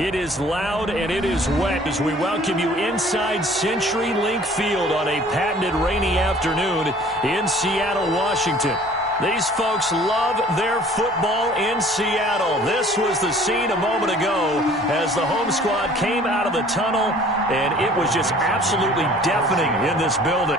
It is loud and it is wet as we welcome you inside CenturyLink Field on a patented rainy afternoon in Seattle, Washington. These folks love their football in Seattle. This was the scene a moment ago as the home squad came out of the tunnel, and it was just absolutely deafening in this building.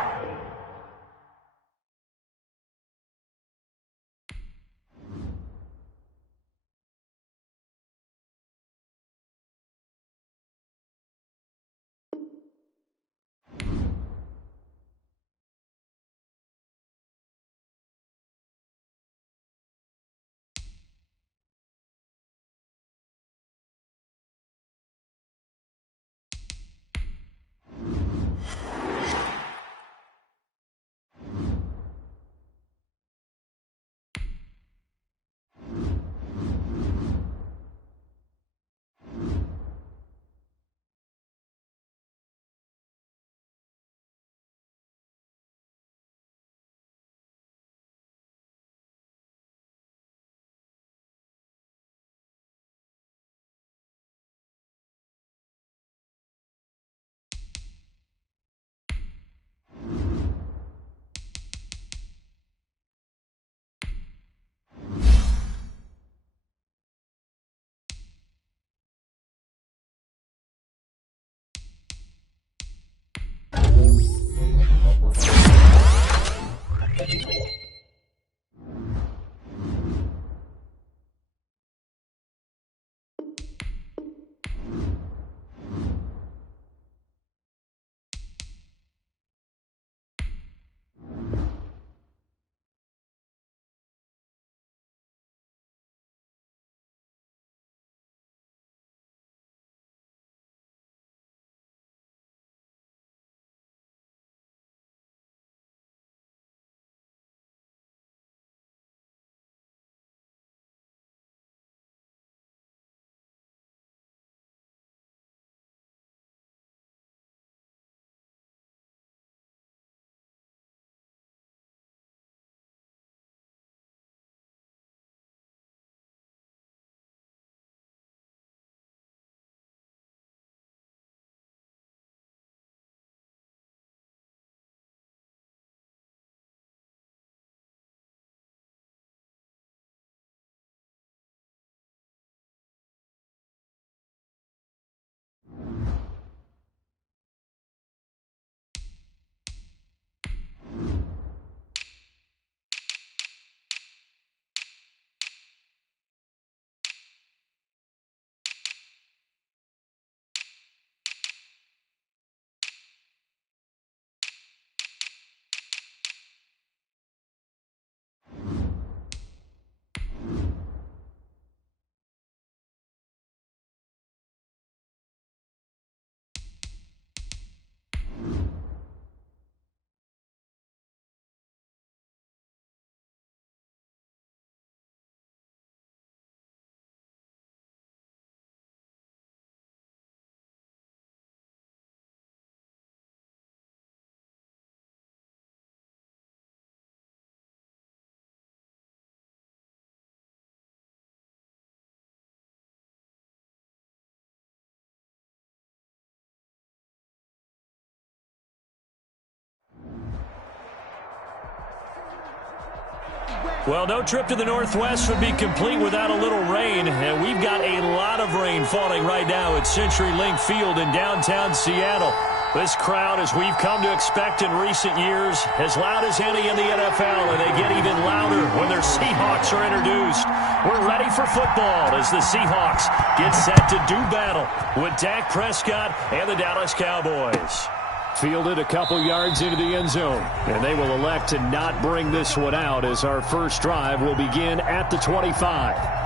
Well, no trip to the Northwest would be complete without a little rain, and we've got a lot of rain falling right now at CenturyLink Field in downtown Seattle. This crowd, as we've come to expect in recent years, as loud as any in the NFL, and they get even louder when their Seahawks are introduced. We're ready for football as the Seahawks get set to do battle with Dak Prescott and the Dallas Cowboys. Fielded a couple yards into the end zone, and they will elect to not bring this one out as our first drive will begin at the 25.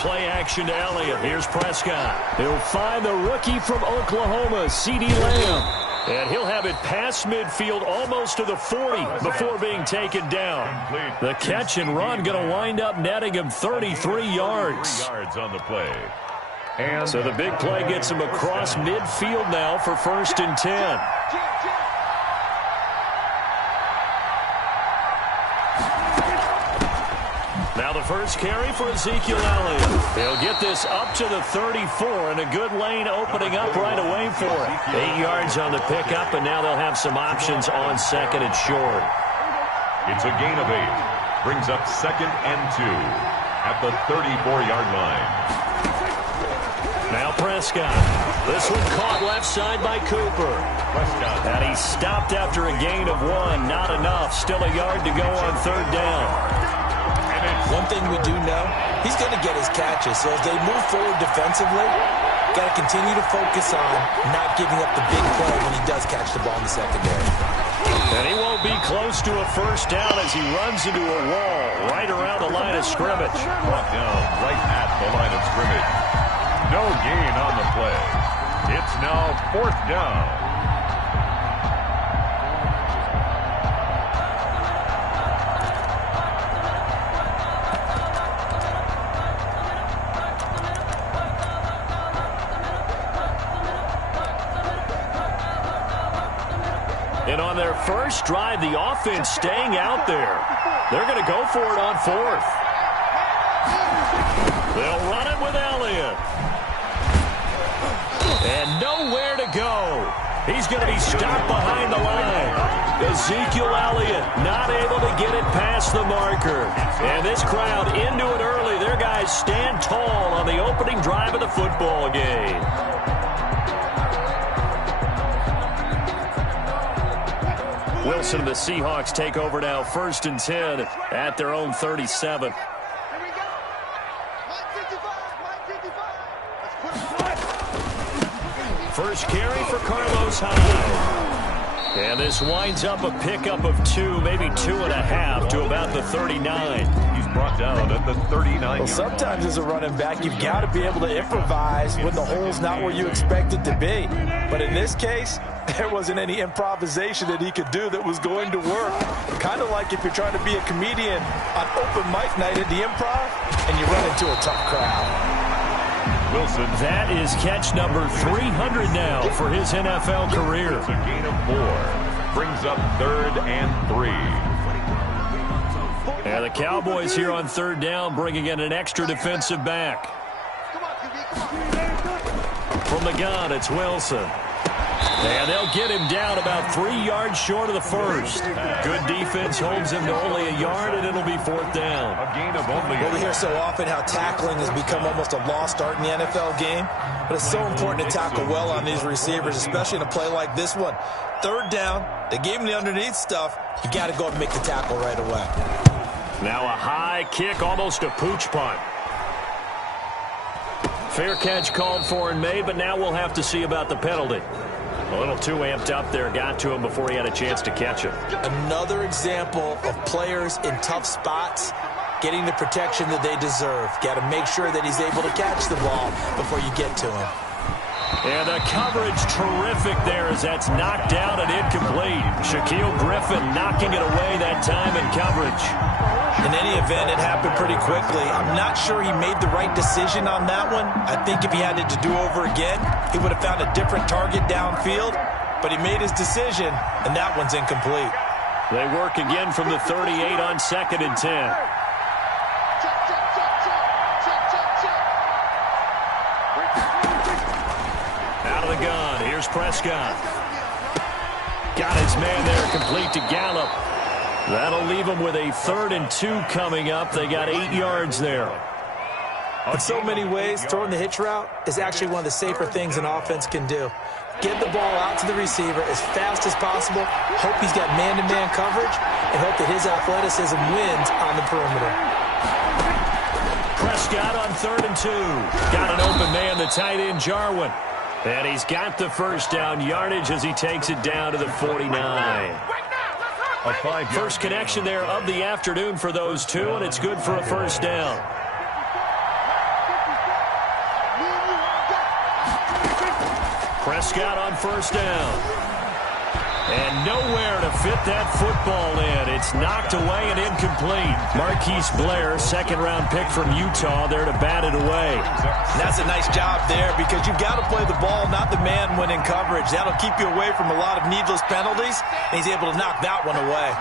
Play action to Elliott. Here's Prescott. He'll find the rookie from Oklahoma, CeeDee Lamb. And he'll have it past midfield almost to the 40 before being taken down. The catch and run going to wind up netting him 33 yards. On the play. So the big play gets him across midfield now for 1st and 10. Now the first carry for Ezekiel Elliott. He'll get this up to the 34, and a good lane opening up right away for it. 8 yards on the pickup, and now they'll have some options on 2nd and short. It's a gain of 8. Brings up 2nd and 2 at the 34-yard line. Now Prescott. This one caught left side by Cooper. Prescott. And he stopped after a gain of 1. Not enough. Still a yard to go on 3rd down. One thing we do know, he's going to get his catches. So as they move forward defensively, got to continue to focus on not giving up the big play when he does catch the ball in the secondary. And he won't be close to a 1st down as he runs into a wall right around the line of scrimmage. Brought down right at the line of scrimmage. No gain on the play. It's now 4th down. And on their first drive, the offense staying out there. They're going to go for it on 4th. They'll run it with Elliott. And nowhere to go. He's going to be stopped behind the line. Ezekiel Elliott not able to get it past the marker. And this crowd into it early. Their guys stand tall on the opening drive of the football game. Wilson and the Seahawks take over now, 1st and 10 at their own 37. First carry for Carlos Hyde. And this winds up a pickup of 2, maybe 2.5 to about the 39. He's brought down at the 39. Well, sometimes as a running back, you've got to be able to improvise when the hole's not where you expect it to be. But in this case, there wasn't any improvisation that he could do that was going to work. Kind of like if you're trying to be a comedian on open mic night at the Improv and you run into a tough crowd. Wilson. That is catch number 300 now for his NFL career. It's a gain of 4. Brings up 3rd and 3. And the Cowboys here on 3rd down, bringing in an extra defensive back. From the gun, it's Wilson. And they'll get him down about 3 yards short of the 1st. Good defense holds him to only a yard, and it'll be 4th down. A gain of only. Well, we hear so often how tackling has become almost a lost art in the NFL game. But it's so important to tackle well on these receivers, especially in a play like this one. 3rd down, they gave him the underneath stuff. You got to go and make the tackle right away. Now a high kick, almost a pooch punt. Fair catch called for and made, but now we'll have to see about the penalty. A little too amped up there, got to him before he had a chance to catch him. Another example of players in tough spots getting the protection that they deserve. Got to make sure that he's able to catch the ball before you get to him. And the coverage terrific there as that's knocked out and incomplete. Shaquille Griffin knocking it away that time in coverage. In any event, it happened pretty quickly. I'm not sure he made the right decision on that one. I think if he had it to do over again, he would have found a different target downfield. But he made his decision, and that one's incomplete. They work again from the 38 on 2nd and 10. Out of the gun, here's Prescott. Got his man there, complete to Gallup. That'll leave them with a 3rd and 2 coming up. They got 8 yards there. In so many ways, throwing the hitch route is actually one of the safer things an offense can do. Get the ball out to the receiver as fast as possible, hope he's got man-to-man coverage, and hope that his athleticism wins on the perimeter. Prescott on 3rd and 2. Got an open man, the tight end, Jarwin. And he's got the 1st down yardage as he takes it down to the 49. First connection there of the afternoon for those two, and it's good for a 1st down. Prescott on 1st down. And nowhere to fit that football in. It's knocked away and incomplete. Marquise Blair, second-round pick from Utah, there to bat it away. That's a nice job there because you've got to play the ball, not the man when in coverage. That'll keep you away from a lot of needless penalties, and he's able to knock that one away.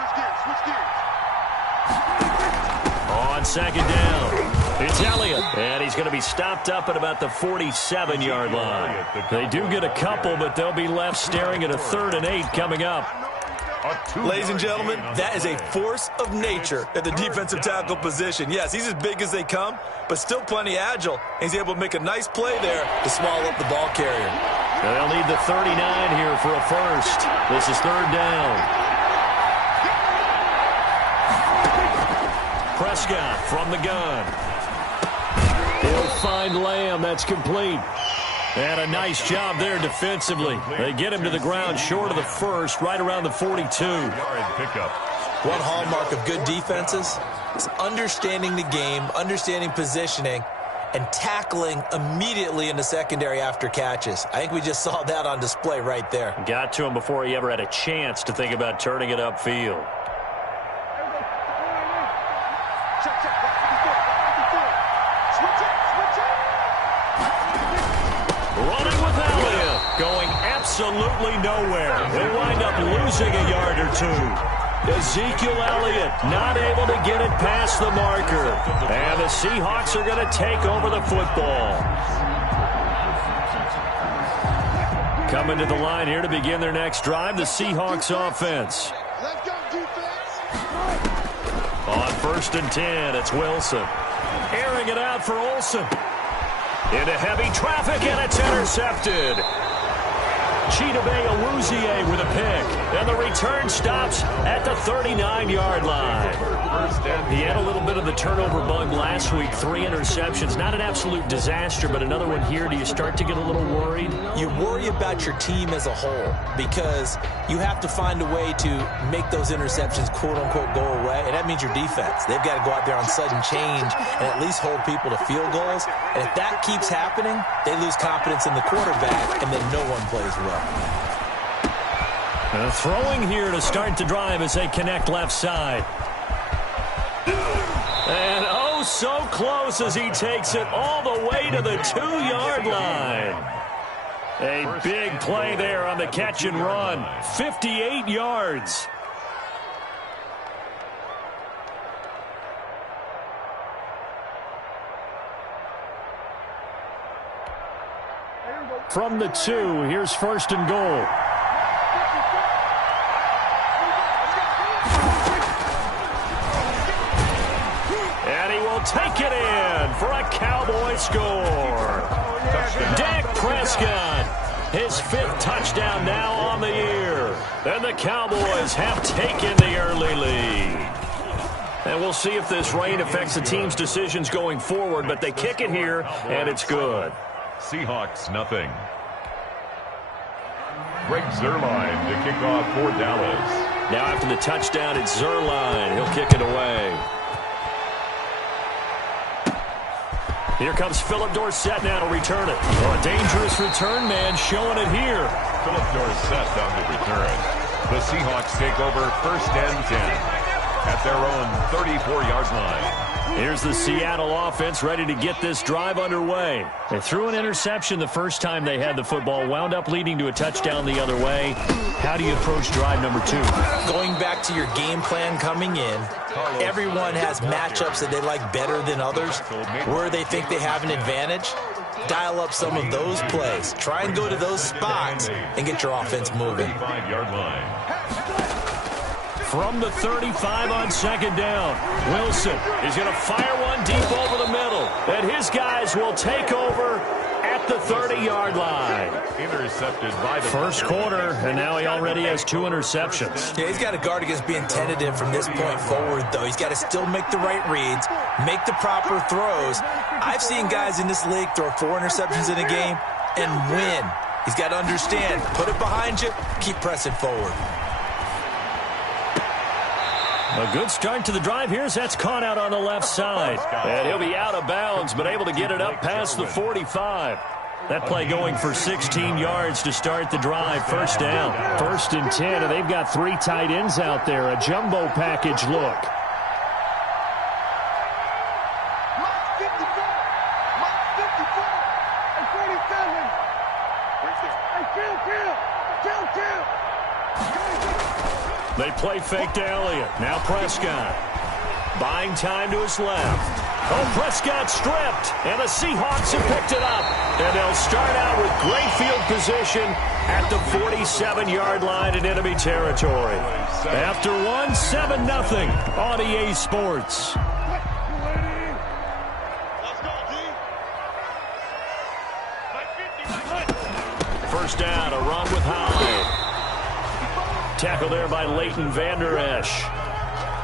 On second down, it's Elliott, and he's going to be stopped up at about the 47-yard line. They do get a couple, but they'll be left staring at a 3rd and 8 coming up. Ladies and gentlemen, that is a force of nature at the defensive tackle position. Yes, he's as big as they come, but still plenty agile. He's able to make a nice play there to swallow up the ball carrier. They'll need the 39 here for a first. This is 3rd down. Prescott from the gun. He'll find Lamb. That's complete. And a nice job there defensively. They get him to the ground short of the first, right around the 42. One hallmark of good defenses is understanding the game, understanding positioning, and tackling immediately in the secondary after catches. I think we just saw that on display right there. Got to him before he ever had a chance to think about turning it upfield. Running with Elliott, going absolutely nowhere. He'll wind up losing a yard or two. Ezekiel Elliott not able to get it past the marker. And the Seahawks are going to take over the football. Coming to the line here to begin their next drive, the Seahawks offense. On 1st and 10, it's Wilson. Airing it out for Olsen. Into heavy traffic, and it's intercepted. Chidobe Awuzie with a pick. And the return stops at the 39-yard line. He had a little bit of the turnover bug last week. 3 interceptions. Not an absolute disaster, but another one here. Do you start to get a little worried? You worry about your team as a whole because you have to find a way to make those interceptions, quote-unquote, go away, and that means your defense. They've got to go out there on sudden change and at least hold people to field goals. And if that keeps happening, they lose confidence in the quarterback, and then no one plays well. Throwing here to start the drive as they connect left side. And oh, so close as he takes it all the way to the 2-yard line. A big play there on the catch and run. 58 yards. From the 2, here's 1st and goal. And he will take it in for a Cowboy score. Dak Prescott, his 5th touchdown now on the year. And the Cowboys have taken the early lead. And we'll see if this rain affects the team's decisions going forward, but they kick it here, and it's good. Seahawks, nothing. Greg Zuerlein to kick off for Dallas. Now after the touchdown, it's Zuerlein. He'll kick it away. Here comes Philip Dorsett now to return it. Oh, a dangerous return man showing it here. Philip Dorsett on the return. The Seahawks take over 1st and 10 at their own 34-yard line. Here's the Seattle offense ready to get this drive underway. They threw an interception the first time they had the football, wound up leading to a touchdown the other way. How do you approach drive number 2? Going back to your game plan coming in, everyone has matchups that they like better than others. Where they think they have an advantage, dial up some of those plays. Try and go to those spots and get your offense moving. 35-yard line. From the 35 on 2nd down, Wilson is going to fire one deep over the middle. And his guys will take over at the 30-yard line. Intercepted by the first quarter, and now he already has 2 interceptions. Yeah, he's got to guard against being tentative from this point forward, though. He's got to still make the right reads, make the proper throws. I've seen guys in this league throw 4 interceptions in a game and win. He's got to understand, put it behind you, keep pressing forward. A good start to the drive. Here's that's caught out on the left side. And he'll be out of bounds, but able to get it up past the 45. That play going for 16 yards to start the drive. First down. 1st and 10, and they've got 3 tight ends out there. A jumbo package look. They play fake to Elliott. Now Prescott. Buying time to his left. Oh, Prescott stripped, and the Seahawks have picked it up. And they'll start out with great field position at the 47-yard line in enemy territory. After one, 7-0 on EA Sports. First down, a run with Hyde. Tackle there by Leighton Vander Esch.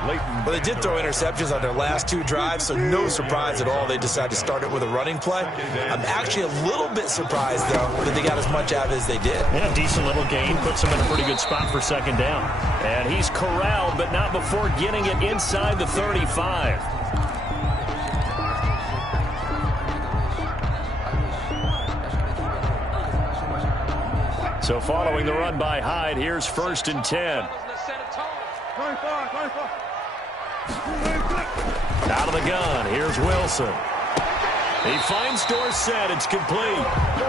Well, they did throw interceptions on their last 2 drives, so no surprise at all they decided to start it with a running play. I'm actually a little bit surprised, though, that they got as much out of it as they did. Yeah, decent little gain. Puts him in a pretty good spot for 2nd down. And he's corralled, but not before getting it inside the 35. So following the run by Hyde, here's 1st and 10. Out of the gun, here's Wilson. He finds Dorsett, it's complete.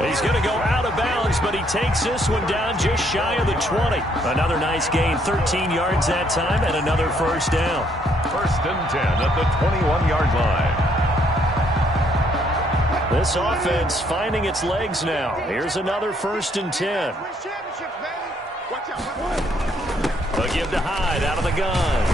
He's going to go out of bounds, but he takes this one down just shy of the 20. Another nice gain, 13 yards that time, and another 1st down. 1st and 10 at the 21-yard line. This offense finding its legs now. Here's another 1st and 10. They'll give to Hyde out of the gun.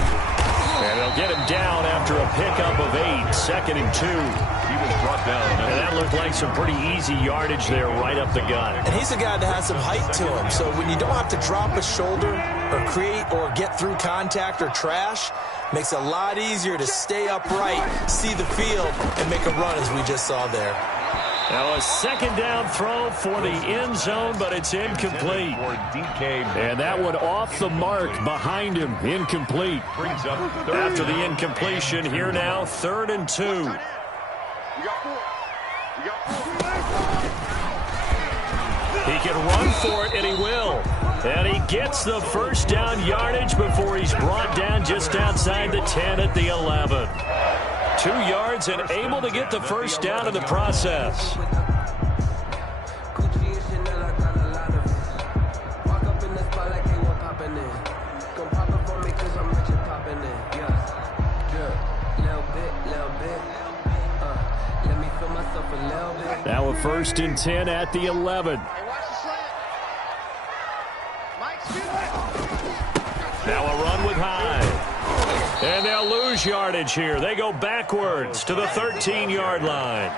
And they'll get him down after a pickup of 8. 2nd and 2. He was brought down. And that looked like some pretty easy yardage there right up the gut. And he's a guy that has some height to him. So when you don't have to drop a shoulder or create or get through contact or trash, makes it a lot easier to stay upright, see the field, and make a run as we just saw there. Now a 2nd down throw for the end zone, but it's incomplete. And that one off the mark behind him. Incomplete. After the incompletion, here now, 3rd and 2. He can run for it, and he will. And he gets the 1st down yardage before he's brought down just outside the 10 at the 11. 2 yards and able to get the 1st down in the process. Now a 1st and 10 at the 11. Now a run with Hyde. And they'll lose yardage here. They go backwards to the 13-yard line.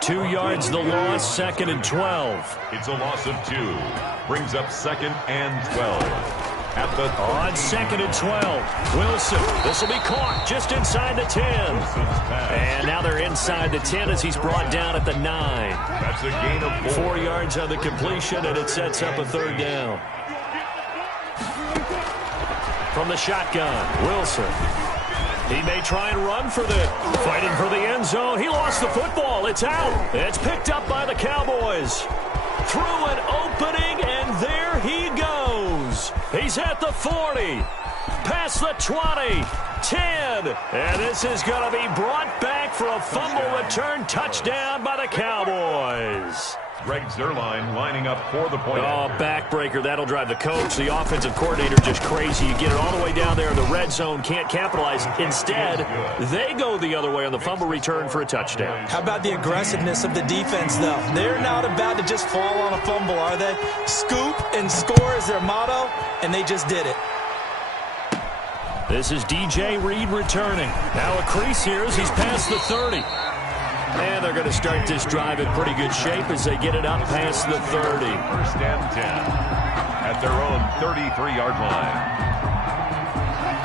2 yards the loss, 2nd and 12. It's a loss of 2. Brings up 2nd and 12. On 2nd and 12, Wilson. This will be caught just inside the 10. And now they're inside the 10 as he's brought down at the 9. That's a gain of 4 yards on the completion, and it sets up a 3rd down. From the shotgun, Wilson. He may try and run for the fighting for the end zone. He lost the football. It's out. It's picked up by the Cowboys. Through an opening, and there he goes. He's at the 40, past the 20, 10. And this is going to be brought back for a fumble return touchdown by the Cowboys. Greg Zuerlein lining up for the point. Oh, backbreaker. That'll drive the coach, the offensive coordinator, just crazy. You get it all the way down there in the red zone, can't capitalize. Instead, they go the other way on the fumble return for a touchdown. How about the aggressiveness of the defense, though? They're not about to just fall on a fumble, are they? Scoop and score is their motto, and they just did it. This is DJ Reed returning. Now a crease here as he's past the 30. And they're going to start this drive in pretty good shape as they get it up past the 30. 1st and 10 at their own 33-yard line.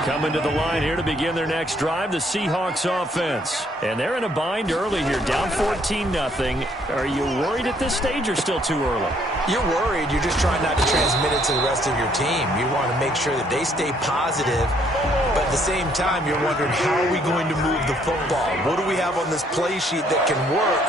Coming to the line here to begin their next drive, the Seahawks offense. And they're in a bind early here, down 14-0. Are you worried at this stage or still too early? You're worried. You're just trying not to transmit it to the rest of your team. You want to make sure that they stay positive. But at the same time, you're wondering, how are we going to move the football? What do we have on this play sheet that can work?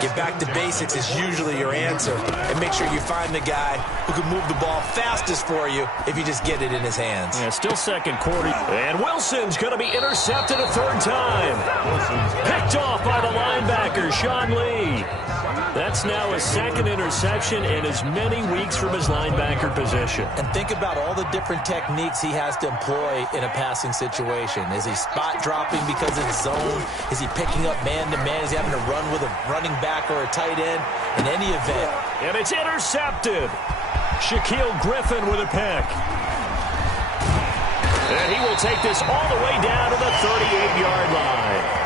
Get back to basics is usually your answer. And make sure you find the guy who can move the ball fastest for you if you just get it in his hands. Yeah, still second quarter. And Wilson's going to be intercepted a third time. Picked off by the linebacker, Sean Lee. That's now his second interception in as many weeks from his linebacker position. And think about all the different techniques he has to employ in a passing situation. Is he spot dropping because it's zone? Is he picking up man-to-man? Is he having to run with a running back or a tight end? In any event. And it's intercepted. Shaquille Griffin with a pick. And he will take this all the way down to the 38-yard line.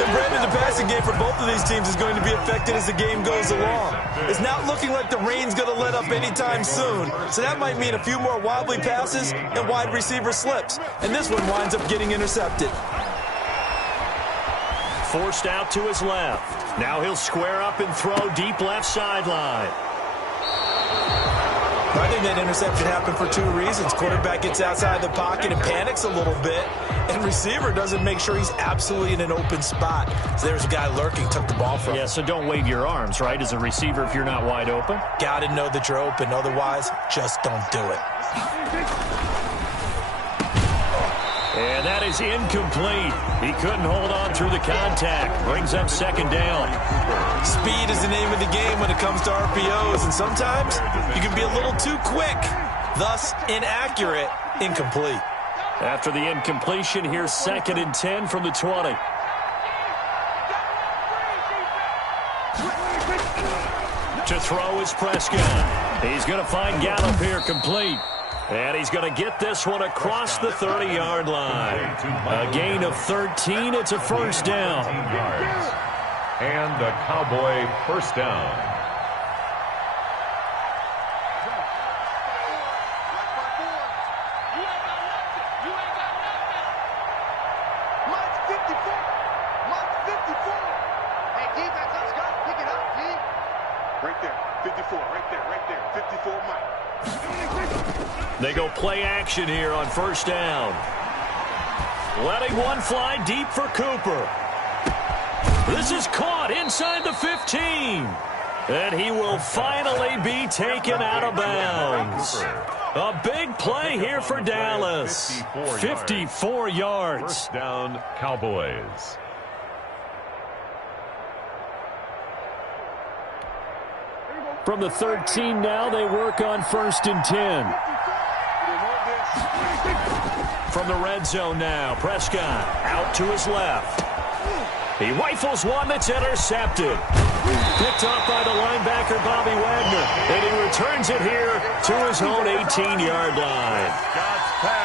And Brandon, the passing game for both of these teams is going to be affected as the game goes along. It's not looking like the rain's going to let up anytime soon. So that might mean a few more wobbly passes and wide receiver slips. And this one winds up getting intercepted. Forced out to his left. Now he'll square up and throw deep left sideline. I think that interception happened for two reasons. Quarterback gets outside the pocket and panics a little bit, and receiver doesn't make sure he's absolutely in an open spot. So there's a guy lurking, took the ball from him. Yeah, so don't wave your arms, right, as a receiver if you're not wide open? Got to know that you're open. Otherwise, just don't do it. And that is incomplete. He couldn't hold on through the contact. Brings up second down. Speed is the name of the game when it comes to RPOs, and sometimes you can be a little too quick, thus inaccurate, incomplete. After the incompletion, here's 2nd and 10 from the 20. To throw is Prescott. He's going to find Gallup here complete. And he's going to get this one across the 30-yard line. A gain of 13. It's a first down. And a Cowboy first down. Right there, 54, right there, 54, Mike. They go play action here on first down. Letting one fly deep for Cooper. This is caught inside the 15. And he will finally be taken out of bounds. A big play here for Dallas. 54 yards. First down, Cowboys. From the 13 now, they work on 1st and 10. From the red zone now, Prescott out to his left. He rifles one that's intercepted. Picked up by the linebacker, Bobby Wagner. And he returns it here to his own 18-yard line.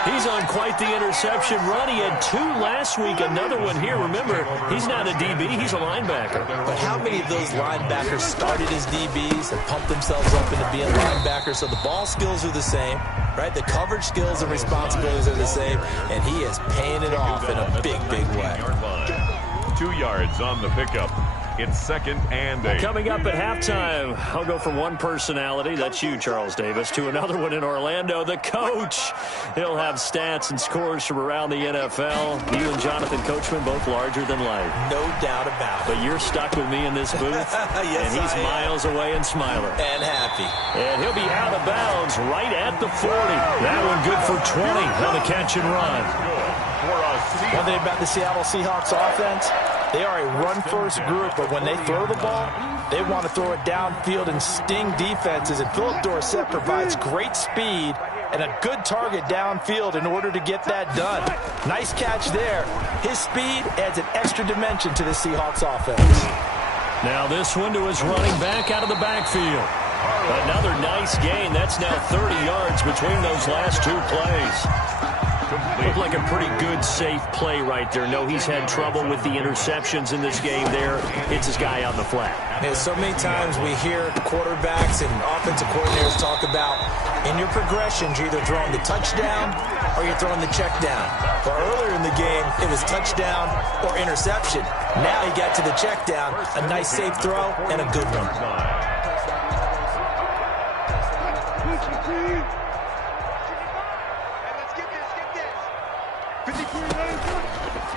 He's on quite the interception run. He had 2 last week, another one here. Remember, he's not a DB, he's a linebacker. But how many of those linebackers started as DBs and pumped themselves up into being linebackers? So the ball skills are the same, right? The coverage skills and responsibilities are the same, and he is paying it off in a big, big way. 2 yards on the pickup. It's 2nd and 8. Coming up at halftime, I'll go from one personality, that's you, Charles Davis, to another one in Orlando, the coach. He'll have stats and scores from around the NFL. You and Jonathan Coachman, both larger than life. No doubt about it. But you're stuck with me in this booth, yes, and he's miles away and smiling. And happy. And he'll be out of bounds right at the 40. That one good for 20 on the catch and run. One thing about the Seattle Seahawks offense, they are a run-first group, but when they throw the ball, they want to throw it downfield and sting defenses. And Philip Dorsett provides great speed and a good target downfield in order to get that done. Nice catch there. His speed adds an extra dimension to the Seahawks offense. Now this one to his running back out of the backfield. Another nice gain. That's now 30 yards between those last 2 plays. Looked like a pretty good, safe play right there. No, he's had trouble with the interceptions in this game there. Hits his guy on the flat. Yeah, so many times we hear quarterbacks and offensive coordinators talk about in your progressions, you're either throwing the touchdown or you're throwing the check down. But earlier in the game, it was touchdown or interception. Now he got to the check down, a nice safe throw, and a good one.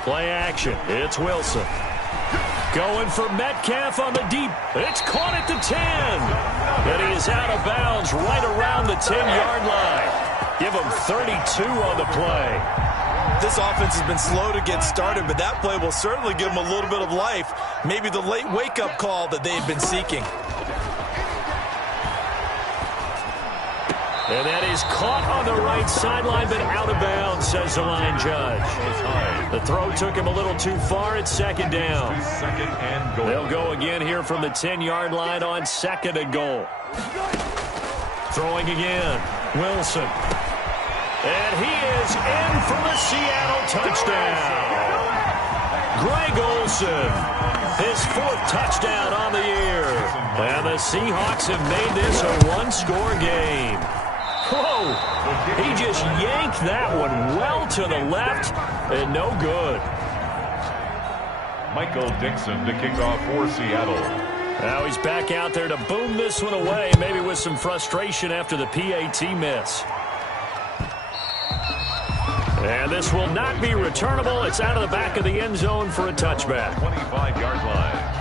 Play action. It's Wilson. Going for Metcalf on the deep. It's caught at the 10. And he is out of bounds right around the 10-yard line. Give him 32 on the play. This offense has been slow to get started, but that play will certainly give them a little bit of life. Maybe the late wake-up call that they've been seeking. And that is caught on the right sideline, but out of bounds, says the line judge. The throw took him a little too far. It's second down. Second and goal. They'll go again here from the 10-yard line on second and goal. Throwing again. Wilson. And he is in for the Seattle touchdown. Greg Olsen, his 4th touchdown on the year. And the Seahawks have made this a one-score game. Whoa! He just yanked that one well to the left and no good. Michael Dixon to kick off for Seattle. Now he's back out there to boom this one away, maybe with some frustration after the PAT miss. And this will not be returnable. It's out of the back of the end zone for a touchback. 25-yard line.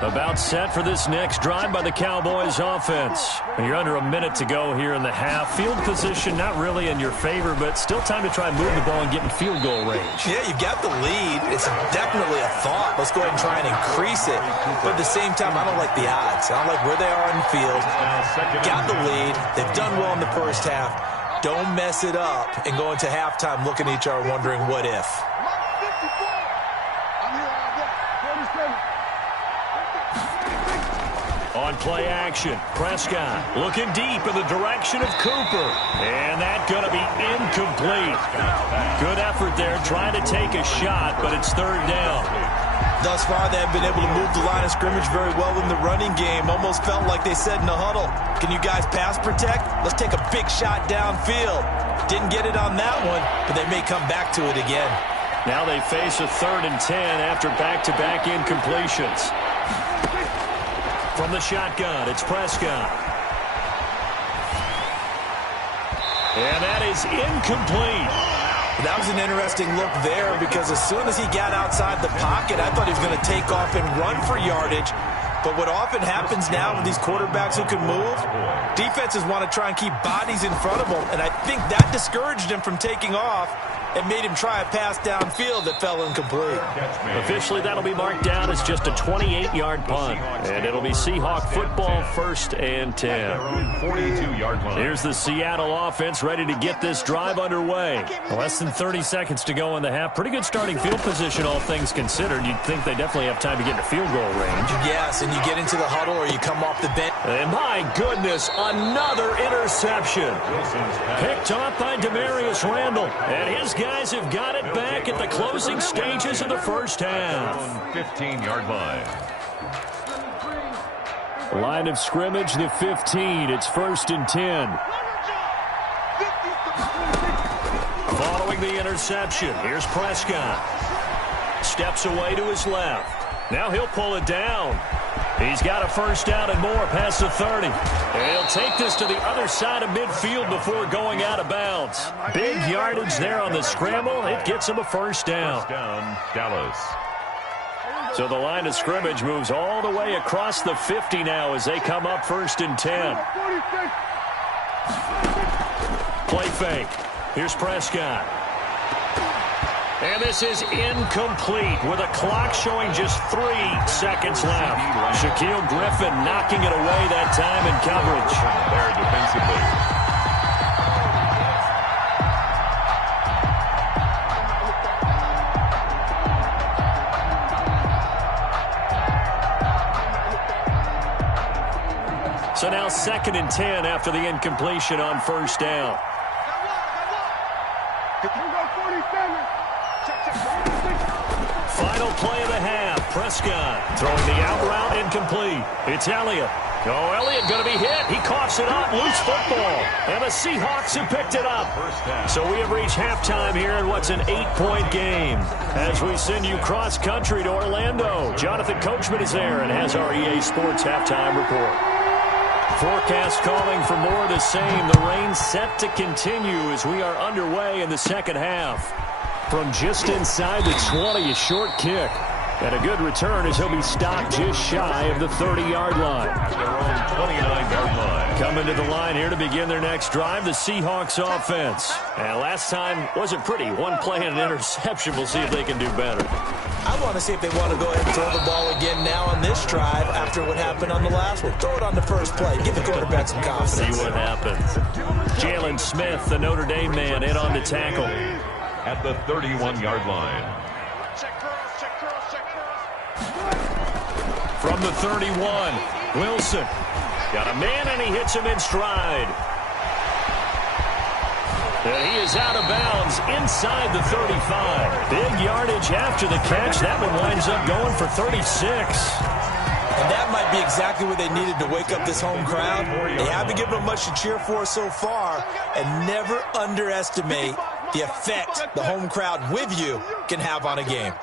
About set for this next drive by the Cowboys offense. You're under a minute to go here in the half. Field position not really in your favor, but still time to try and move the ball and get in field goal range. Yeah, you've got the lead. It's definitely a thought. Let's go ahead and try and increase it. But at the same time, I don't like the odds. I don't like where they are on the field. Got the lead. They've done well in the first half. Don't mess it up and go into halftime looking at each other wondering what if. On play action, Prescott looking deep in the direction of Cooper. And that's going to be incomplete. Good effort there trying to take a shot, but it's third down. Thus far, they have been able to move the line of scrimmage very well in the running game. Almost felt like they said in the huddle, can you guys pass protect? Let's take a big shot downfield. Didn't get it on that one, but they may come back to it again. Now they face a 3rd and 10 after back-to-back incompletions. From the shotgun, it's Prescott. And that is incomplete. That was an interesting look there because as soon as he got outside the pocket, I thought he was going to take off and run for yardage. But what often happens now with these quarterbacks who can move, defenses want to try and keep bodies in front of them, and I think that discouraged him from taking off and made him try a pass downfield that fell incomplete. Officially, that'll be marked down as just a 28-yard punt. And it'll be Seahawk football 1st and 10. 42-yard line. Here's the Seattle offense ready to get this drive underway. Less than 30 seconds to go in the half. Pretty good starting field position, all things considered. You'd think they definitely have time to get into field goal range. Yes, and you get into the huddle or you come off the bench. And my goodness, another interception. Picked up by Demarius Randall. And his guys have got it back at the closing stages of the first half. 15-yard line. Line of scrimmage, the 15. It's 1st and 10. Following the interception, here's Prescott. Steps away to his left. Now he'll pull it down. He's got a first down and more past the 30. And he'll take this to the other side of midfield before going out of bounds. Big yardage there on the scramble. It gets him a first down. First down, Dallas. So the line of scrimmage moves all the way across the 50 now as they come up 1st and 10. Play fake. Here's Prescott. And this is incomplete with a clock showing just 3 seconds left. Shaquille Griffin knocking it away that time in coverage. There defensively. So now 2nd and 10 after the incompletion on first down. Final play of the half. Prescott throwing the out route incomplete. It's Elliott. Oh, Elliott going to be hit. He coughs it up. Loose football. And the Seahawks have picked it up. So we have reached halftime here in what's an 8-point game. As we send you cross-country to Orlando, Jonathan Coachman is there and has our EA Sports halftime report. Forecast calling for more of the same. The rain set to continue as we are underway in the second half. From just inside the 20, a short kick. And a good return as he'll be stopped just shy of the 30-yard line. Their own 29-yard line. Coming to the line here to begin their next drive, the Seahawks offense. And last time wasn't pretty. One play and an interception. We'll see if they can do better. I want to see if they want to go ahead and throw the ball again now on this drive after what happened on the last one. Throw it on the first play. Give the quarterback some confidence. See what happens. Jalen Smith, the Notre Dame man, in on the tackle. At the 31-yard line. From the 31, Wilson. Got a man, and he hits him in stride. And he is out of bounds inside the 35. Big yardage after the catch. That one winds up going for 36. And that might be exactly what they needed to wake up this home crowd. They haven't given them much to cheer for so far. And never underestimate the effect the home crowd with you can have on a game.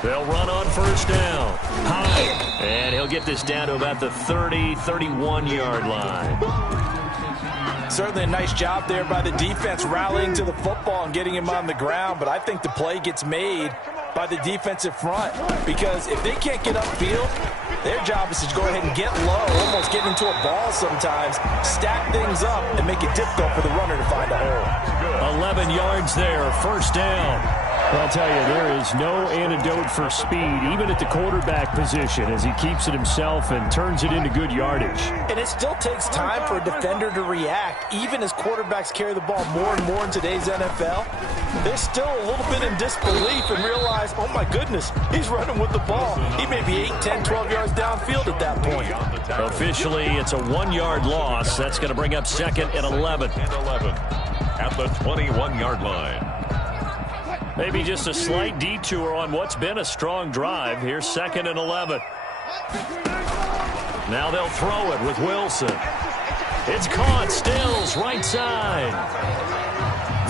They'll run on first down. High. And he'll get this down to about the 30, 31-yard line. Certainly a nice job there by the defense rallying to the football and getting him on the ground. But I think the play gets made by the defensive front. Because if they can't get upfield, their job is to go ahead and get low, almost get into a ball sometimes, stack things up, and make it difficult for the runner to find a hole. 11 yards there, first down. I'll tell you, there is no antidote for speed, even at the quarterback position, as he keeps it himself and turns it into good yardage. And it still takes time for a defender to react, even as quarterbacks carry the ball more and more in today's NFL. They're still a little bit in disbelief and realize, oh my goodness, he's running with the ball. He may be 8, 10, 12 yards downfield at that point. Officially, it's a 1-yard loss. That's going to bring up second and 11. At the 21-yard line. Maybe just a slight detour on what's been a strong drive. Here's second and 11. Now they'll throw it with Wilson. It's caught. Stills, right side.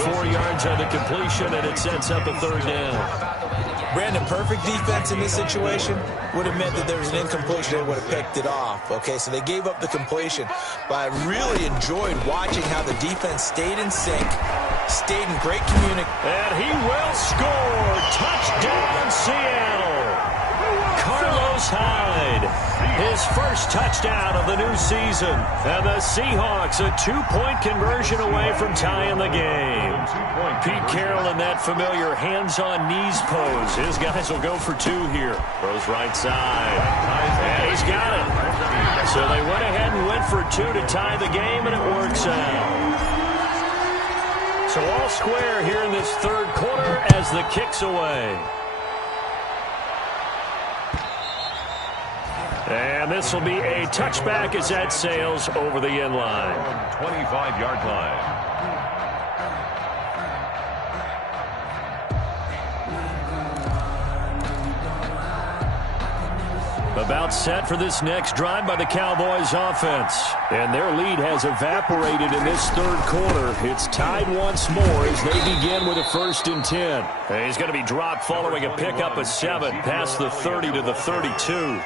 4 yards on the completion, and it sets up a third down. Brandon, perfect defense in this situation would have meant that there was an incompletion. They would have picked it off. Okay, so they gave up the completion. But I really enjoyed watching how the defense stayed in sync, stayed in great communication. And he will score. Touchdown, Seattle. Carlos Hyde, his first touchdown of the new season. And the Seahawks a 2-point conversion away from tying the game. Pete Carroll in that familiar hands-on-knees pose. His guys will go for 2 here. Throws right side. And he's got it. So they went ahead and went for 2 to tie the game, and it works out. So all square here in this third quarter as the kick's away. And this will be a touchback as that sails over the end line. 25-yard line. About set for this next drive by the Cowboys offense. And their lead has evaporated in this third quarter. It's tied once more as they begin with a 1st and 10. And he's going to be dropped following a pickup of 7 past the 30 to the 32.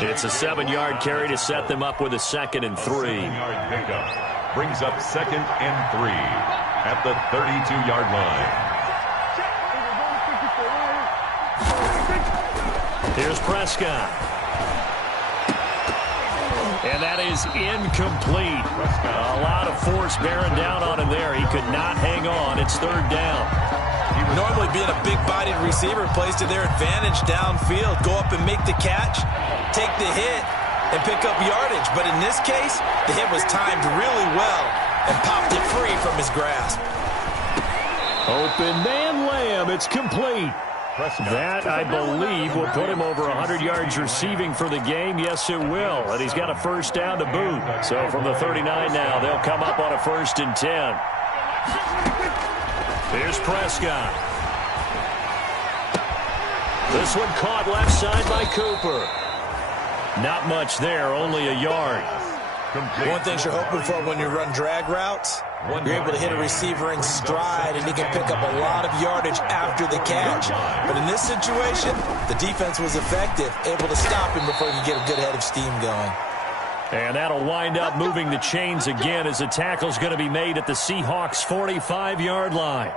It's a 7-yard carry to set them up with a 2nd and 3. 7-yard pickup brings up 2nd and 3 at the 32-yard line. Here's Prescott. And that is incomplete. A lot of force bearing down on him there. He could not hang on. It's 3rd down. Normally being a big-bodied receiver plays to their advantage downfield. Go up and make the catch, take the hit, and pick up yardage. But in this case, the hit was timed really well and popped it free from his grasp. Open man Lamb. It's complete. That, I believe, will put him over 100 yards receiving for the game. Yes, it will. And he's got a 1st down to boot. So from the 39 now, they'll come up on a 1st and 10. Here's Prescott. This one caught left side by Cooper. Not much there, only a yard. One thing you're hoping for when you run drag routes, you're able to hit a receiver in stride, and he can pick up a lot of yardage after the catch. But in this situation, the defense was effective, able to stop him before he could get a good head of steam going. And that'll wind up moving the chains again as the tackle's going to be made at the Seahawks' 45-yard line.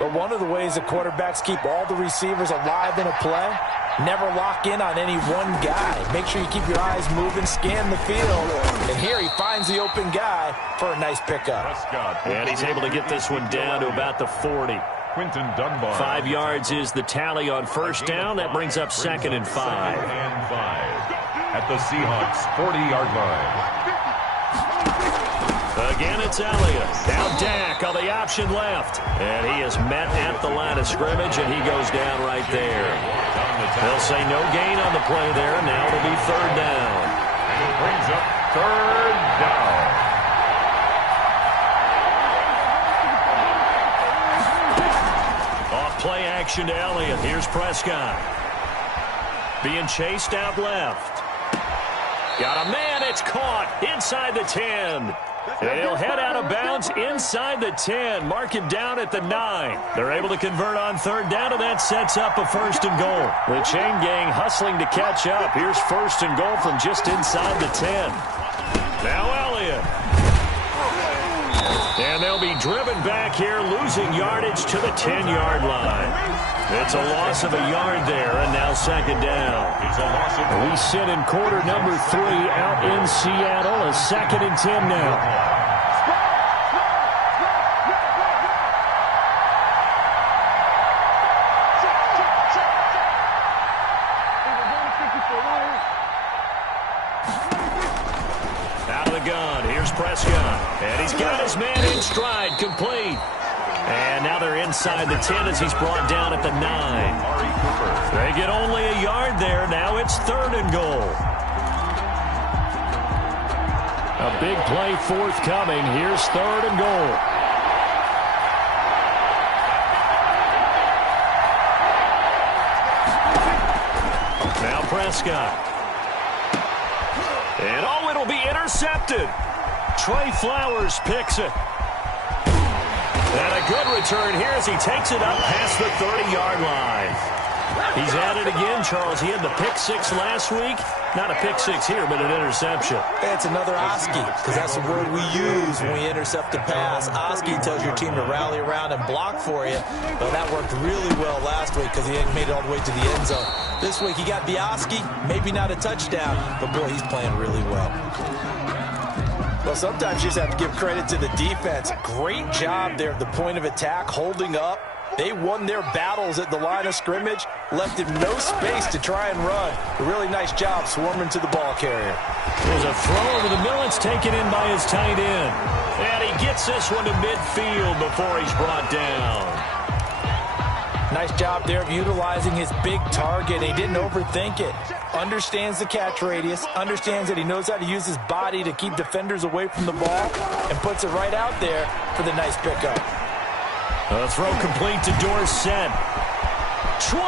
But one of the ways the quarterbacks keep all the receivers alive in a play, never lock in on any one guy. Make sure you keep your eyes moving, scan the field. And here he finds the open guy for a nice pickup. And he's able to get this one down to about the 40. Quinton Dunbar. 5 yards is the tally on first down. That brings up 2nd and 5. At the Seahawks' 40-yard line. Again, it's Elliott. Now Dak on the option left. And he is met at the line of scrimmage, and he goes down right there. They'll say no gain on the play there. Now it'll be 3rd down. And it brings up 3rd down. Off play action to Elliott. Here's Prescott. Being chased out left. Got a man. It's caught inside the 10. And he'll head out of bounds inside the 10. Mark him down at the 9. They're able to convert on 3rd down, and that sets up a 1st and goal. The chain gang hustling to catch up. Here's 1st and goal from just inside the 10. Now Elliott. And they'll be driven back here, losing yardage to the 10-yard line. It's a loss of a yard there, and now 2nd down. It's a loss of We sit in quarter number 3 out in Seattle. A 2nd and 10 now. Out of the gun. Here's Prescott. And he's got his man in stride, complete. And now they're inside the 10 as he's brought down at the 9. They get only a yard there. Now it's 3rd and goal. A big play forthcoming. Here's 3rd and goal. Now Prescott. And oh, it'll be intercepted. Trey Flowers picks it. And a good return here as he takes it up past the 30-yard line. He's at it again, Charles. He had the pick 6 last week. Not a pick 6 here, but an interception. It's another Oski, because that's the word we use when we intercept a pass. Oski tells your team to rally around and block for you. But that worked really well last week because he made it all the way to the end zone. This week he got the Oski, maybe not a touchdown, but boy, he's playing really well. Well, sometimes you just have to give credit to the defense. Great job there at the point of attack, holding up. They won their battles at the line of scrimmage, left him no space to try and run. A really nice job swarming to the ball carrier. There's a throw over the middle. It's taken in by his tight end. And he gets this one to midfield before he's brought down. Nice job there of utilizing his big target. He didn't overthink it. Understands the catch radius, understands that he knows how to use his body to keep defenders away from the ball, and puts it right out there for the nice pickup. A throw complete to Dorsett. 20.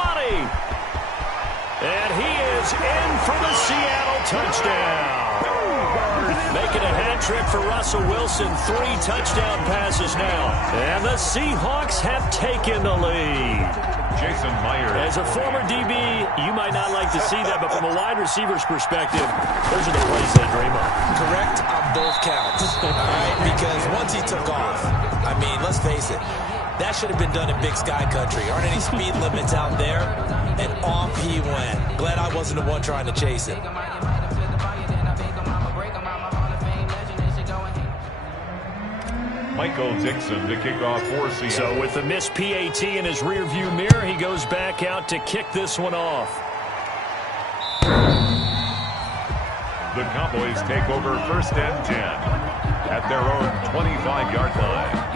And he is in for the Seattle touchdown. Making a hat trick for Russell Wilson. 3 touchdown passes now. And the Seahawks have taken the lead. Jason Myers. As a former DB, you might not like to see that, but from a wide receiver's perspective, those are the plays they dream of. Correct on both counts. All right, because once he took off, I mean, let's face it, that should have been done in Big Sky Country. Aren't any speed limits out there? And off he went. Glad I wasn't the one trying to chase him. Michael Dixon to kick off for Seattle. So with the missed PAT in his rearview mirror, he goes back out to kick this one off. The Cowboys take over 1st and 10 at their own 25-yard line.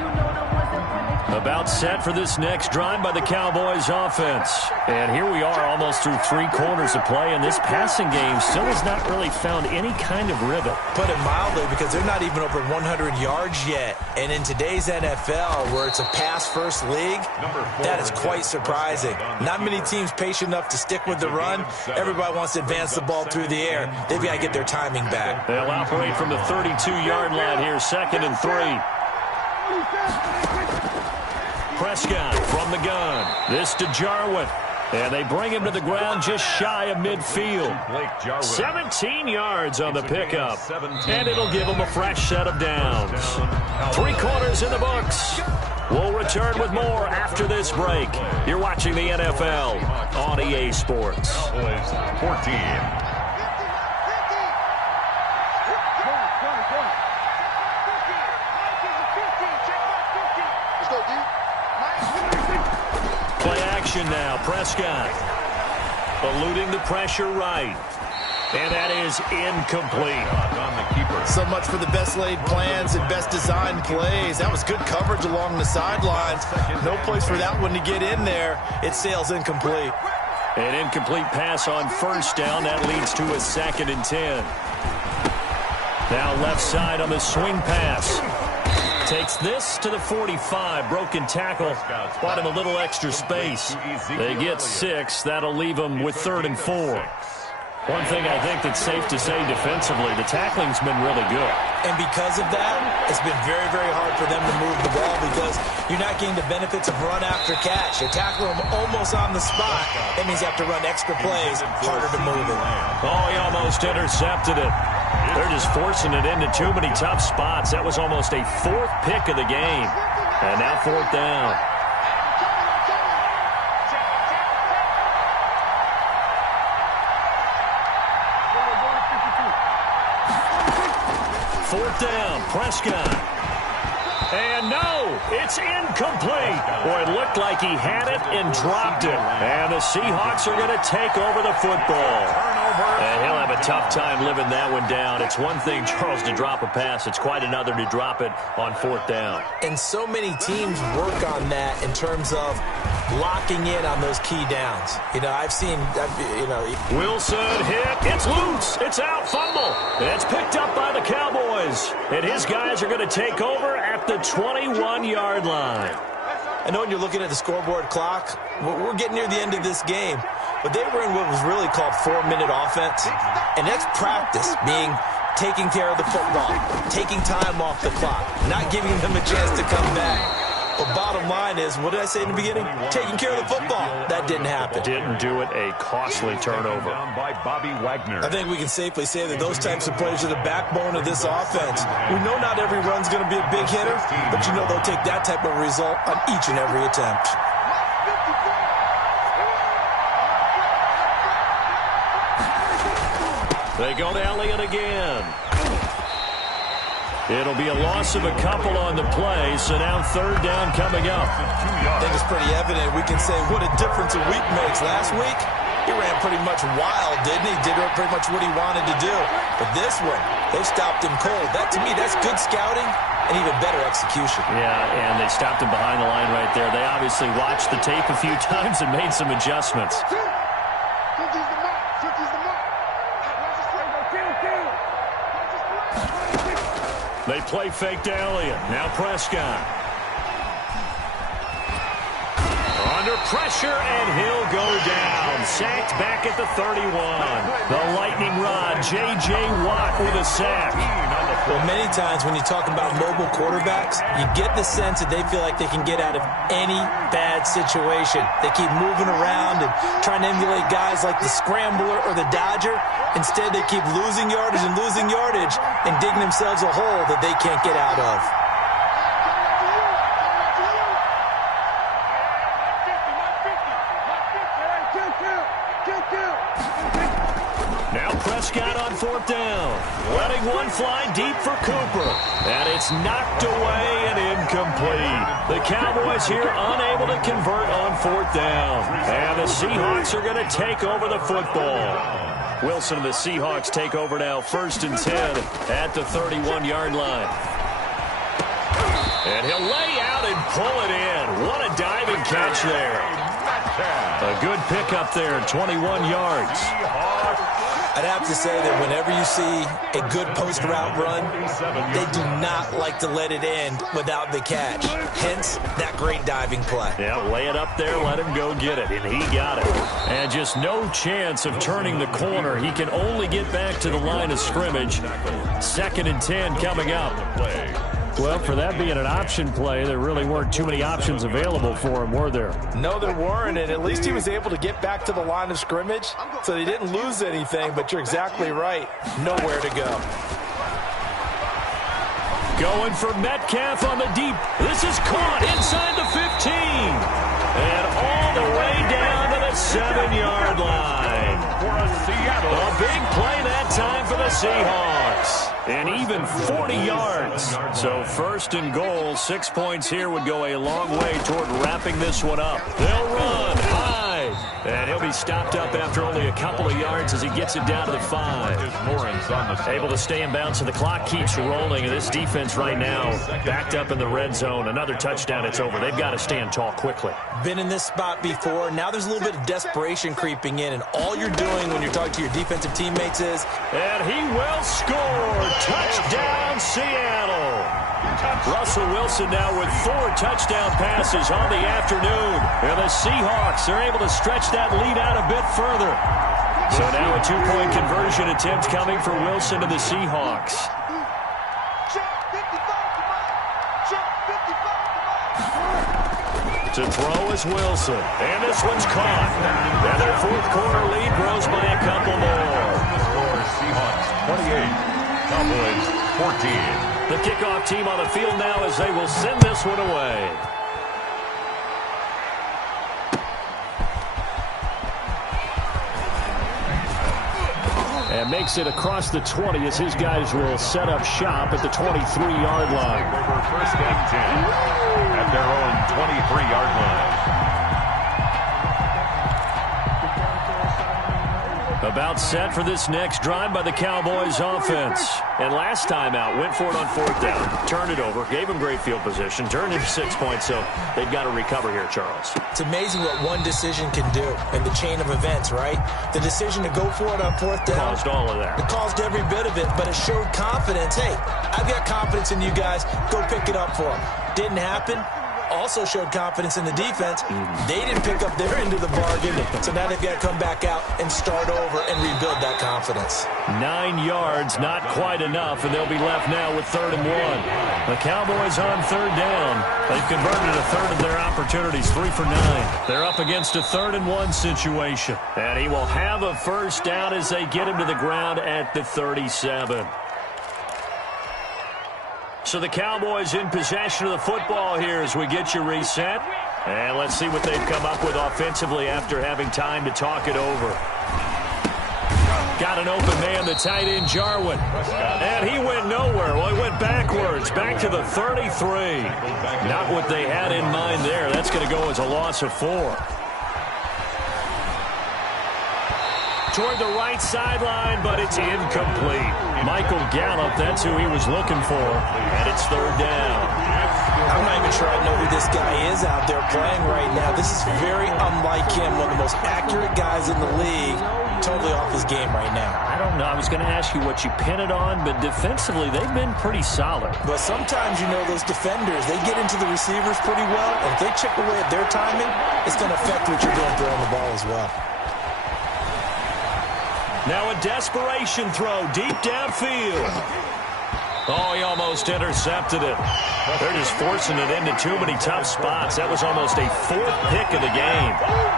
About set for this next drive by the Cowboys offense. And here we are almost through 3 quarters of play, and this passing game still has not really found any kind of rhythm. Put it mildly, because they're not even over 100 yards yet. And in today's NFL, where it's a pass-first league, that is quite surprising. Not many teams patient enough to stick with the run. Everybody wants to advance the ball through the air. They've got to get their timing back. They'll operate from the 32-yard line here, 2nd and 3. Prescott from the gun. This to Jarwin. And they bring him to the ground just shy of midfield. 17 yards on the pickup. And it'll give him a fresh set of downs. 3 quarters in the books. We'll return with more after this break. You're watching the NFL on EA Sports. 14. Play action now. Prescott eluding the pressure right. And that is incomplete. So much for the best laid plans and best designed plays. That was good coverage along the sidelines. No place for that one to get in there. It sails incomplete. An incomplete pass on first down. That leads to a 2nd and 10. Now left side on the swing pass. Takes this to the 45. Broken tackle. Bought him a little extra space. They get 6. That'll leave them with 3rd and 4. One thing I think that's safe to say defensively, the tackling's been really good. And because of that, it's been very, very hard for them to move the ball because you're not getting the benefits of run after catch. You're tackling them almost on the spot. That means you have to run extra plays, harder to move it. Oh, he almost intercepted it. They're just forcing it into too many tough spots. That was almost a 4th pick of the game. And now 4th down. Fourth down, Prescott. And no, it's incomplete. Boy, it looked like he had it and dropped it. And the Seahawks are going to take over the football. And he'll have a tough time living that one down. It's one thing, Charles, to drop a pass. It's quite another to drop it on 4th down. And so many teams work on that in terms of locking in on those key downs. You know, I've seen, Wilson hit. It's loose. It's out. Fumble. And it's picked up by the Cowboys. And his guys are going to take over at the 21-yard line. I know when you're looking at the scoreboard clock, we're getting near the end of this game. But they were in what was really called 4-minute offense. And that's practice, being taking care of the football, taking time off the clock, not giving them a chance to come back. But bottom line is, what did I say in the beginning? Taking care of the football. That didn't happen. Didn't do it. A costly turnover. By Bobby Wagner. I think we can safely say that those types of plays are the backbone of this offense. We know not every run's going to be a big hitter, but you know they'll take that type of result on each and every attempt. They go to Elliott again. It'll be a loss of a couple on the play, so now 3rd down coming up. I think it's pretty evident. We can say what a difference a week makes. Last week, he ran pretty much wild, didn't he? Did pretty much what he wanted to do. But this one, they stopped him cold. That, to me, that's good scouting and even better execution. Yeah, and they stopped him behind the line right there. They obviously watched the tape a few times and made some adjustments. They play fake to Elliott. Now Prescott. Under pressure, and he'll go down. Sacked back at the 31. The lightning rod, J.J. Watt with a sack. Well, many times when you talk about mobile quarterbacks, you get the sense that they feel like they can get out of any bad situation. They keep moving around and trying to emulate guys like the scrambler or the dodger. Instead, they keep losing yardage and digging themselves a hole that they can't get out of. Now Prescott on 4th down. Letting one fly deep for Cooper. And it's knocked away and incomplete. The Cowboys here unable to convert on 4th down. And the Seahawks are going to take over the football. Wilson and the Seahawks take over now, 1st and 10 at the 31-yard line. And he'll lay out and pull it in. What a diving catch there. A good pickup there, 21 yards. I'd have to say that whenever you see a good post route run, they do not like to let it end without the catch. Hence, that great diving play. Yeah, lay it up there, let him go get it, and he got it. And just no chance of turning the corner. He can only get back to the line of scrimmage. 2nd and 10 coming up. Well, for that being an option play, there really weren't too many options available for him, were there? No, there weren't, and at least he was able to get back to the line of scrimmage, so he didn't lose anything, but you're exactly right. Nowhere to go. Going for Metcalf on the deep. This is caught inside the 15. And all the way down to the 7-yard line. A big play that time for the Seahawks. And even 40 yards. So first and goal, 6 points here would go a long way toward wrapping this one up. They'll run high. And he'll be stopped up after only a couple of yards as he gets it down to the 5. Able to stay in bounds, so the clock keeps rolling. And this defense right now backed up in the red zone. Another touchdown, it's over. They've got to stand tall quickly. Been in this spot before. Now there's a little bit of desperation creeping in, and all you're doing when you're talking to your defensive teammates is... And he will score. Touchdown, Seattle. Russell Wilson now with 4 touchdown passes on the afternoon. And the Seahawks are able to stretch that lead out a bit further. So now a 2-point conversion attempt coming for Wilson and the Seahawks. To throw is Wilson. And this one's caught. And their fourth quarter lead grows by a couple more. The score, Seahawks 28, Cowboys 14. The kickoff team on the field now as they will send this one away. And makes it across the 20 as his guys will set up shop at the 23-yard line. Over first and 10 at their own 23-yard line. About set for this next drive by the Cowboys offense. And last time out, went for it on 4th down, turned it over, gave them great field position, turned into 6 points, so they've got to recover here, Charles. It's amazing what one decision can do in the chain of events, right? The decision to go for it on 4th down. Caused all of that. It caused every bit of it, but it showed confidence. Hey, I've got confidence in you guys. Go pick it up for them. Didn't happen. Also showed confidence in the defense. They didn't pick up their end of the bargain, so now they've got to come back out and start over and rebuild that confidence. 9 yards, not quite enough, and they'll be left now with 3rd and 1. The Cowboys on 3rd down. They've converted a third of their opportunities, 3 for 9. They're up against a 3rd and 1 situation. And he will have a first down as they get him to the ground at the 37. So the Cowboys in possession of the football here as we get you reset. And let's see what they've come up with offensively after having time to talk it over. Got an open man, the tight end, Jarwin. And he went nowhere. Well, he went backwards, back to the 33. Not what they had in mind there. That's going to go as a loss of 4. Toward the right sideline, but it's incomplete. Michael Gallup, that's who he was looking for, and it's 3rd down. I'm not even sure I know who this guy is out there playing right now. This is very unlike him, one of the most accurate guys in the league. Totally off his game right now. I don't know. I was going to ask you what you pin it on, but defensively, they've been pretty solid. But sometimes, you know, those defenders, they get into the receivers pretty well, and if they chip away at their timing, it's going to affect what you're doing throwing the ball as well. Now a desperation throw deep downfield. Oh, he almost intercepted it. They're just forcing it into too many tough spots. That was almost a 4th pick of the game.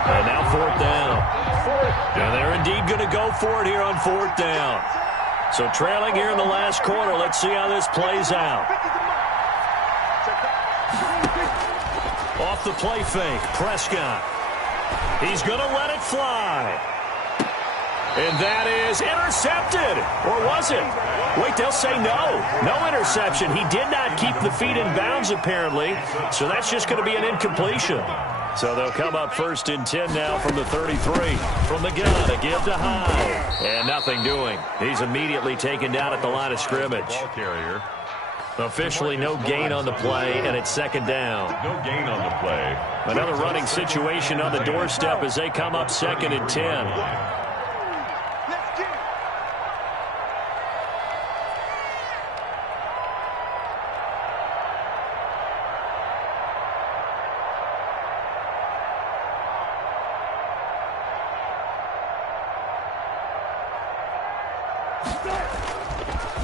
And now 4th down. And they're indeed going to go for it here on 4th down. So trailing here in the last quarter. Let's see how this plays out. Off the play fake, Prescott. He's going to let it fly. And that is intercepted. Or was it? Wait, they'll say no. No interception. He did not keep the feet in bounds, apparently. So that's just going to be an incompletion. So they'll come up 1st and 10 now from the 33. From the gun, a give to Hyde. And nothing doing. He's immediately taken down at the line of scrimmage. Ball carrier. Officially no gain on the play, and it's 2nd down. No gain on the play. Another running situation on the doorstep as they come up 2nd and 10.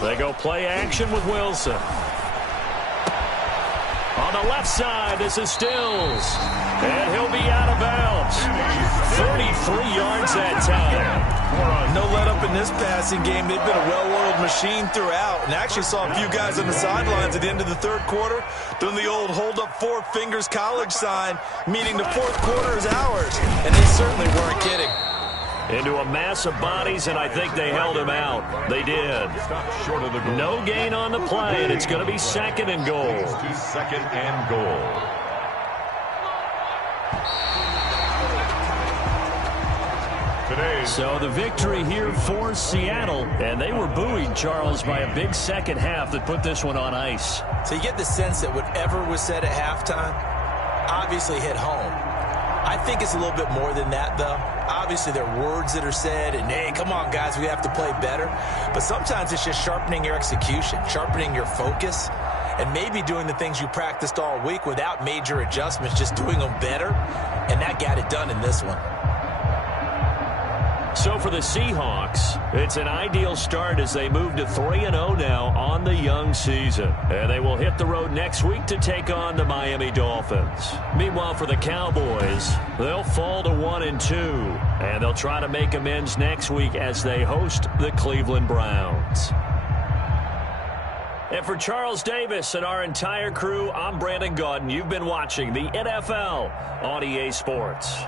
They go play action with Wilson. On the left side, this is Stills. And he'll be out of bounds. 33 yards that time. No let up in this passing game. They've been a well-oiled machine throughout. And actually saw a few guys on the sidelines at the end of the third quarter doing the old hold up four fingers college sign, meaning the fourth quarter is ours. And they certainly weren't kidding. Into a mass of bodies, and I think they held him out. They did. No gain on the play, and it's going to be second and goal. Second and goal. So the victory here for Seattle, and they were buoyed, Charles, by a big second half that put this one on ice. So you get the sense that whatever was said at halftime obviously hit home. I think it's a little bit more than that, though. Obviously, there are words that are said, and, hey, come on, guys, we have to play better. But sometimes it's just sharpening your execution, sharpening your focus, and maybe doing the things you practiced all week without major adjustments, just doing them better, and that got it done in this one. So for the Seahawks, it's an ideal start as they move to 3-0 now on the young season. And they will hit the road next week to take on the Miami Dolphins. Meanwhile, for the Cowboys, they'll fall to 1-2. And they'll try to make amends next week as they host the Cleveland Browns. And for Charles Davis and our entire crew, I'm Brandon Gaudin. You've been watching the NFL on EA Sports.